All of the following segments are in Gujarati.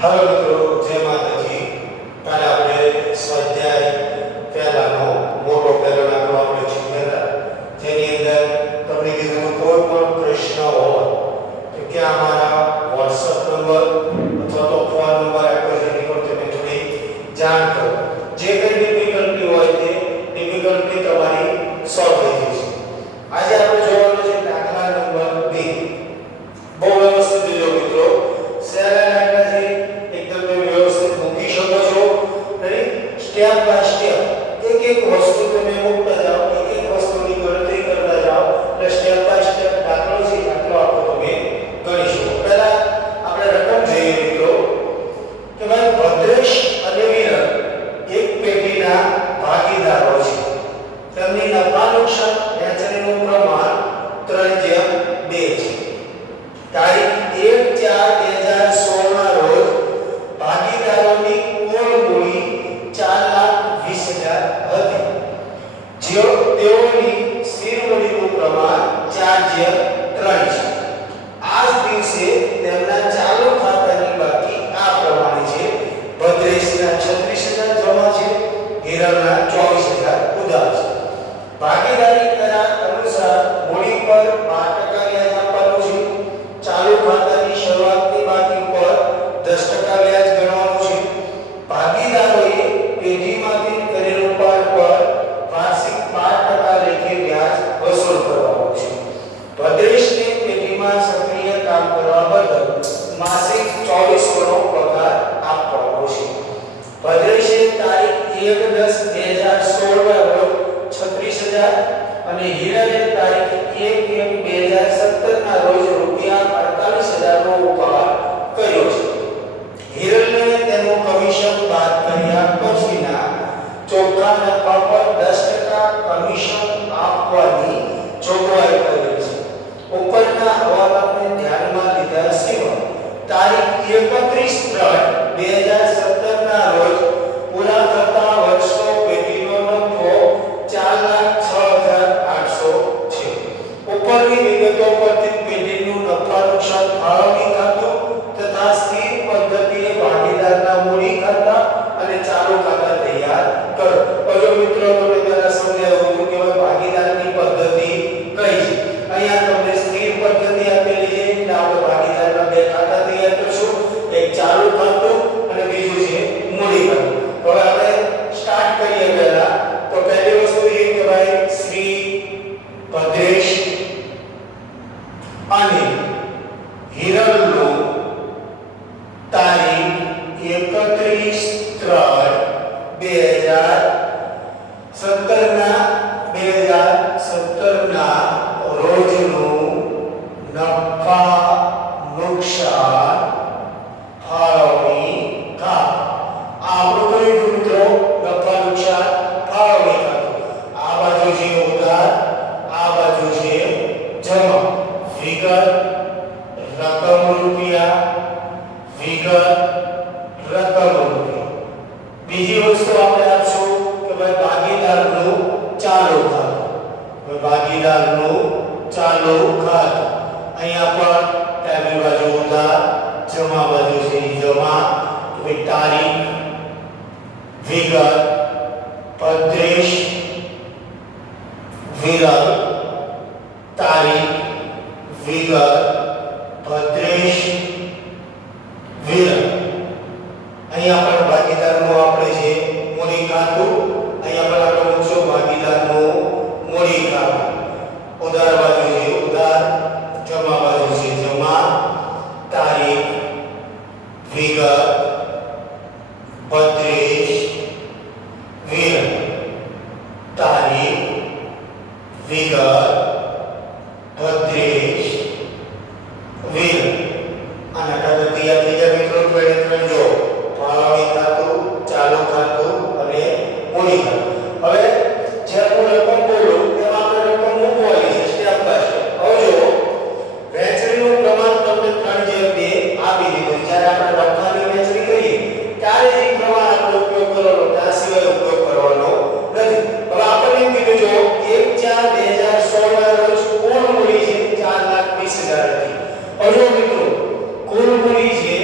હવે મિત્રો જય માતાજી. કાલે આપણે સ્વાધ્યાય પહેલાનો મોટો પહેલો દાખલો આપણે શીખ્યા હતા, જેની અંદર તમને કીધું કોઈ પણ પ્રશ્ન હોય તો કે અમારા WhatsApp નંબર અથવા તો ફોન નંબર આપ્યો છે, એની પર તમે થોડી જાણ કરો. જે કંઈ ડિફિકલ્ટી હોય તે ડિફિકલ્ટી તમારી સોલ્વ થઈ જશે. આજે આપણે જોવાનું છે દાખલા નંબર 2. બહુ વ્યવસ્થિત જોજો મિત્રો. સહેલા દાખલા છે, એકદમ વ્યવસ્થિત મૂકી શકો છો. સ્ટેપ બાય સ્ટેપ એક એક વસ્તુ તમે મૂકતા જાઓ, એક એક વસ્તુની ગણતરી કરતા જાઓ, એટલે સ્ટેપ બાય સ્ટેપ દાખલો છે દાખલો આખો તમે ગણી શકો. પહેલા આપણે રકમ જોઈએ મિત્રો કે ભાઈ ભદ્રેશ અને વિરલ એક પેઢીના ભાગીદારો છે. તેમની નફા નુકસાન વહેંચણીનું પ્રમાણ 3:2 છે. તારીખ 1/4/2016 ના રોજ ભાગીદારોની કુલ મૂડી 4,20,000 હતી. તેઓની સ્થિર મૂડીનું પ્રમાણ 4:3 છે. આ જ દિવસે તેમના ચાલુ ખાતાની બાકી આ પ્રમાણે છે. ભદ્રેશના 36,000 જમા છે, હિરલના 24,000 ઉધાર છે. ભાગીદારી કરાર અનુસાર મૂડી પર 5% વ્યાજ આપવાનું છે. ચાલુ ખાતાની શરૂઆતની બાકી પર 10% વ્યાજ ગણવાનું છે. ભાગીદારોએ પેઢીમાંથી કરેલ ઉપાડ પર વાર્ષિક 5% લેખે વ્યાજ વસૂલ કરવાનું છે. ભદ્રેશને પેઢીમાં સક્રિય કામ કરવા બદલ માસિક 24 ગણો પગાર આપવાનો છે. ભદ્રેશે તારીખ 1/10/2016 ના રોજ 36,000 અને હિરલે તારીખ 1/1/2017 ના રોજ રૂપિયા 48,000 નો ઉપહાર કર્યો છે. હિરલને તેનું કમિશન બાદ કર્યા પછીના ચોખ્ખા નફા પર 10% કમિશન આપવાની જોગવાઈ કરેલ છે. ઉપરના હવાલાને ધ્યાનમાં લીધા સિવાય તારીખ 31/3/2017 ના રોજ પૂરા થતા વર્ષનો પેઢીનો નફો 4,06,800 છે. ઉપરની વિગતો પરથી પેઢીનું નફા નુકસાન ફાળવણી ખાતું તથા સ્થિર પદ્ધતિએ ભાગીદારના મૂડી ખાતા અને ચાલુ ખાતા તૈયાર કરો. હવે મિત્રો તમને પહેલા સમજાવ્યું હતું કે ભાગીદારની પદ્ધતિ કઈ છે. અહીંયા તમને સ્થિર પદ્ધતિ આપેલી છે, એટલે આપણે ભાગીદારના બે ખાતા તૈયાર કરશું, એક ચાલુ ખાતું અને બીજું છે મૂડી ખાતું. હવે આપણે સ્ટાર્ટ કરીએ. પહેલા તો પહેલી વસ્તુ એ કે ભાઈ શ્રી ભદ્રેશ અને હિરલનો તારીખ 31/3/2017 ના રોજનું નફા નુકસાન ફાળવણી ખાતું. આપણું કયું મિત્રો? નફા નુકસાન ફાળવણી ખાતું. આ બાજુ છે ઉધાર, આ બાજુ છે જમા. વિગત રકમ રૂપિયા, વિગત રકમ રૂપિયા. બીજી વસ્તુ આપણે આપશું કે ભાઈ ભાગીદારનું ચાલુ ખાતું. ભાગીદારનું ચાલુ ખાતું અહીંયા પર ડાબી બાજુ ઉધાર, જમા બાજુ છે જમા. તારીખ, વિગત, ભદ્રેશ, વિરલ, તારીખ, વિગત, ભદ્રેશ, વિરલ. અહીંયા પણ ભાગીદારનું આપણે છે મૂડી ખાતું. અહીંયા પણ આપણે મૂકશું ભાગીદારનું મૂડી ખાતું. ઉધાર બાજુ છે ઉધાર, જમા બાજુ છે જમા. તારીખ, વિગત, ભદ્રેશ, વિરલ, તારીખ, વિગત, ભદ્રેશ, વિરલ. આના ખાતું તૈયાર થઈ ગયા મિત્રો. ત્રણ જો ફાળવણી ખાતું, ચાલુ ખાતું અને મૂડી ખાતું. હવે જે હું રકમ બોલું તેમાં આપણે રકમ મૂકવાની છે સ્ટેપ બાય સ્ટેપ. હવે જો વહેંચણીનું પ્રમાણ તમને 3:2 આપી દીધું. જ્યારે આપણે નફાની વહેંચણી કરીએ ત્યારે જ પ્રમાણ આપણે ઉપયોગ કરવાનો, ત્યાં સિવાય ઉપયોગ કરવાનો નથી. હવે આપણે એમ કીધું જો 1/4/2016 ના રોજ કુલ મૂડી છે 4,20,000 હતી. હવે મિત્રો કુલ મૂડી છે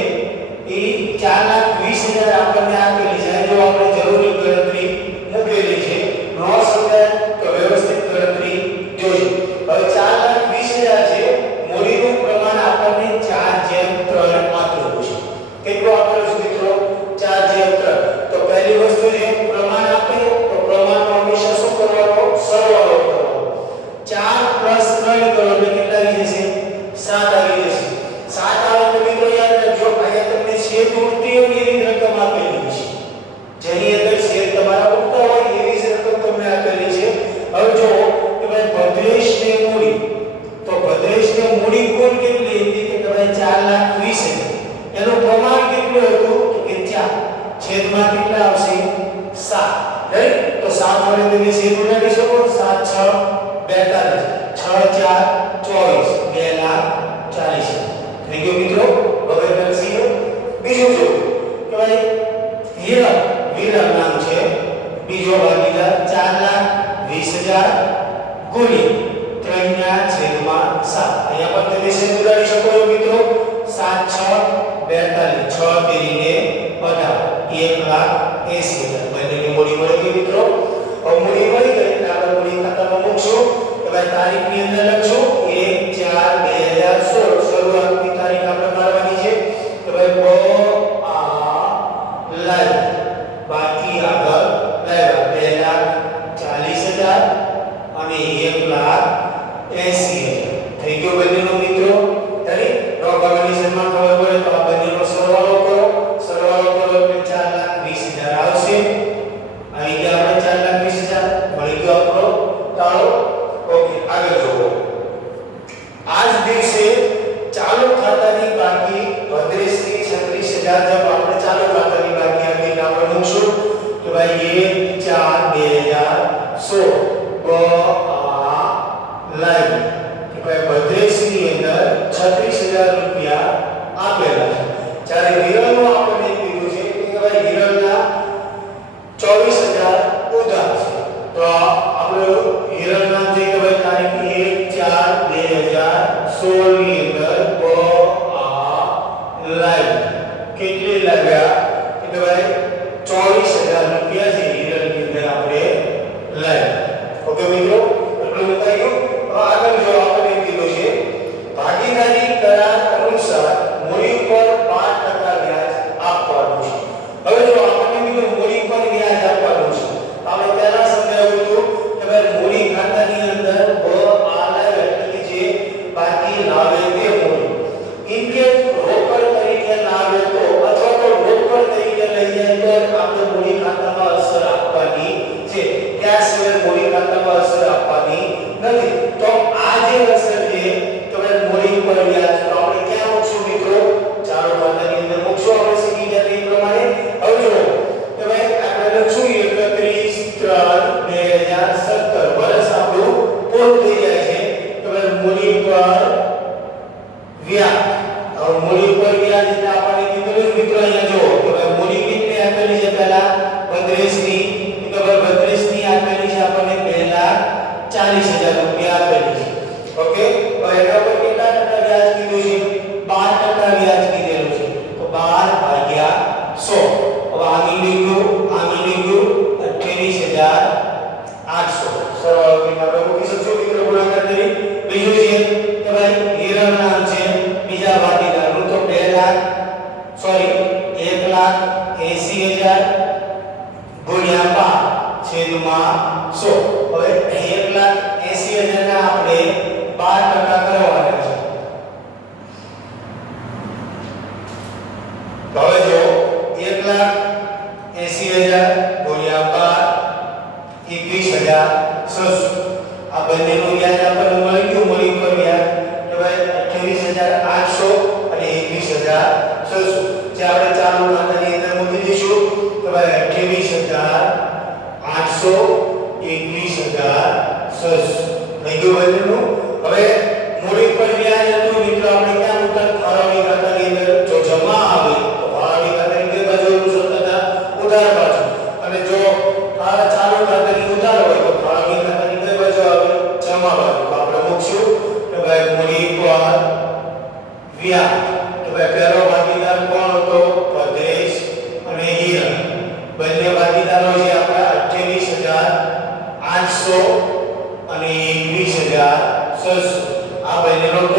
એ 4,20,000 આપણને આપેલી છે. જો આપણે જરૂરી ગણતરી મૂકેલી છે, નો સમજાય તો વ્યવસ્થિત ગણતરી જોજો. હવે 4,20,000 છે, મૂડીનું પ્રમાણ આપણને 4/3 આપેલું છે. કેટલું આપેલું છે મિત્રો? 4/3. તો પહેલી વસ્તુ છે, પ્રમાણ આપે તો પ્રમાણનો હંમેશા શું કરવાનો? સરવાળો કરવાનો. 4 + 3 કરો એટલે કેટલા આવી જશે? 7 આવી જશે. 7 આવે તો મિત્રો યાદ રાખજો, અહીંયા તમને છેદ ઉડતી હોય એવી રકમ આપેલી છે. જેની અંદર છેદ તમારા ઉડતા હોય એવી જ રકમ તમને આપેલી છે. હવે જો કે ભાઈ ભદ્રેશને મૂડી, તો ભદ્રેશને મૂડી કુલ કેટલી હતી? કે ભાઈ 4,20,000. એનું પ્રમાણ કેટલું હતું? તો કે 4. છેદમાં કેટલા આવશે? 7. રાઈટ? તો 7 વડે તમે છેદ ઉડાડી શકો. 7 × 6 = 42, 6 × 4 = 24,40. થઈ ગયો મિત્રો. હવે લખીએ બીજું જો કે ભાઈ હીરા, વીરા નામ છે, બીજો ભાગીદાર 4,20,000 ગુણ્યા 3/7. અહીંયા પણ તમે છેદ ઉડાડી શકો છો મિત્રો. 7 × 6 = 42, 6 તેરીને 18, 1,80,000. બંનેની મૂડી મળી ગઈ મિત્રો. હવે મૂડી મળી ગઈ એટલે આપણે મૂડી ખાતામાં મૂકશું. કે ભાઈ તારીખની અંદર લખશું 1/4/2016. શરૂઆતની તારીખ આપણે મારવાની છે. કે ભાઈ લાઈવ બાકી આગળ લાવ્યા 2,40,000 અને 1,80,000. થઈ ગયો બંનેનો મિત્રો. તારી નો કોમ્બિનેશનમાં ખબર પડે તો આ બંનેનો સરવાળો કરો. સરવાળો કરો એટલે 4,20,000 આવશે. આવી ગયા આપણે 4,20,000. મળી ગયો આપણો તાળો. ઓકે, આગળ જોવો. આજ દિવસે ચાલુ ખાતાની બાકી ભદ્રેશની 36,000. જબ આપણે ચાલુ ખાતાની બાકી આપીને આપણે મૂકશું કે ભાઈ 1/4/2016 લાઈવ કે ભાઈ ભદ્રેશની અંદર 36,000 રૂપિયા આપેલા છે. જ્યારે વિરલનું આપણને કીધું છે કે ભાઈ વિરલના 24,000 ઉધાર છે. તો આપણે વિરલ નામ છે કે ભાઈ તારીખ 1/4/2016 ની અંદર લાઈવ કેટલી લાવ્યા? કે ભાઈ 24,000 રૂપિયા છે વિરલની અંદર આપણે લાવ્યા. ઓકે મિત્રો, એટલું બતાવી ગયું. આગળ જો આપણે કીધું છે ભાગીદારી કરાર અનુસાર મૂડી પર 5% વ્યાજ આપવાનું છે. હવે જો આપણે કીધું મૂડી પર વ્યાજ આપવાનું છે, આપણે પહેલા સમજાવ્યું હતું કે ભાઈ મૂડી ખાતાની અંદર લાવે એટલે કે જે બાકી લાવે તે મૂડી. ઇન કેસ રોકડ તરીકે લાવે તો અથવા તો રોકડ તરીકે લઈ જાય તો આપણે મૂડી ખાતામાં અસર આપવાની છે. ત્યાં સિવાય મૂડી ખાતામાં અસર આપવાની નથી. તો આ જે અસર છે તો ભાઈ મૂડી પર વ્યાજ તો આપણે ક્યાં મૂકશું મિત્રો? ચાલુ ખાતાની અંદર મૂકશું. આપણે સીધી જાય એ પ્રમાણે. હવે જો કે ભાઈ આપણે લખશું 31/3/2017. વર્ષ આપણું પૂરું થઈ જાય છે. તો ભાઈ મૂડી પર વ્યાજ. હવે મૂડી પર વ્યાજ એટલે આપણને કીધું મિત્રો અહીંયા જો કે ભાઈ મૂડી કેટલી આપેલી છે? પહેલા 32ની. તો ભાઈ 32ની આપેલી છે આપણને 2,40,000 રૂપિયા આપેલી છે. ઓકે, હવે એના પર કેટલા ટકા વ્યાજ કીધું છે? 12% વ્યાજ કીધેલું છે. તો 12/100. હવે આ મિલી ગયું 28,800. સરવાળો કરીને આપણે મૂકી શકશું મિત્રો ગુણાકાર કરી. બીજું છે કે ભાઈ હિરલ નામ છે, બીજા ભાગીદારનું તો 1,80,000 ગુણ્યા 5/100. હવે 1,80,000 ના આપણે 12% કરવાના છે. હવે જો 1,80,000 ગુણ્યા 12 21,600. આ બંનેનું વ્યાજ આપણને મળી ગયું. મૂડી પર વ્યાજ કે ભાઈ 28,800 અને 21,600. જે આપણે ચાલુ ખાતાની અંદર મૂકી દઈશું તો ભાઈ 28,800 21,600 થઈ ગયું બંનેનું. હવે મૂડી પર વ્યાજ હતું મિત્રો આપણે ક્યાં મૂકતા? ફાળવણી ખાતાની અંદર. જો જમા આવે તો ફાળવણી ખાતાની બે બાજુ સતત ઉધાર બાજુ, અને જો આ ચાલુ ખાતાની ઉધાર હોય તો ફાળવણી ખાતાની બે બાજુ આવે જમા બાજુ. તો આપણે મૂકશું કે ભાઈ મૂડી પર વ્યાજ. કે ભાઈ પહેલો ભાગીદાર કોણ હતો? તેને રોકો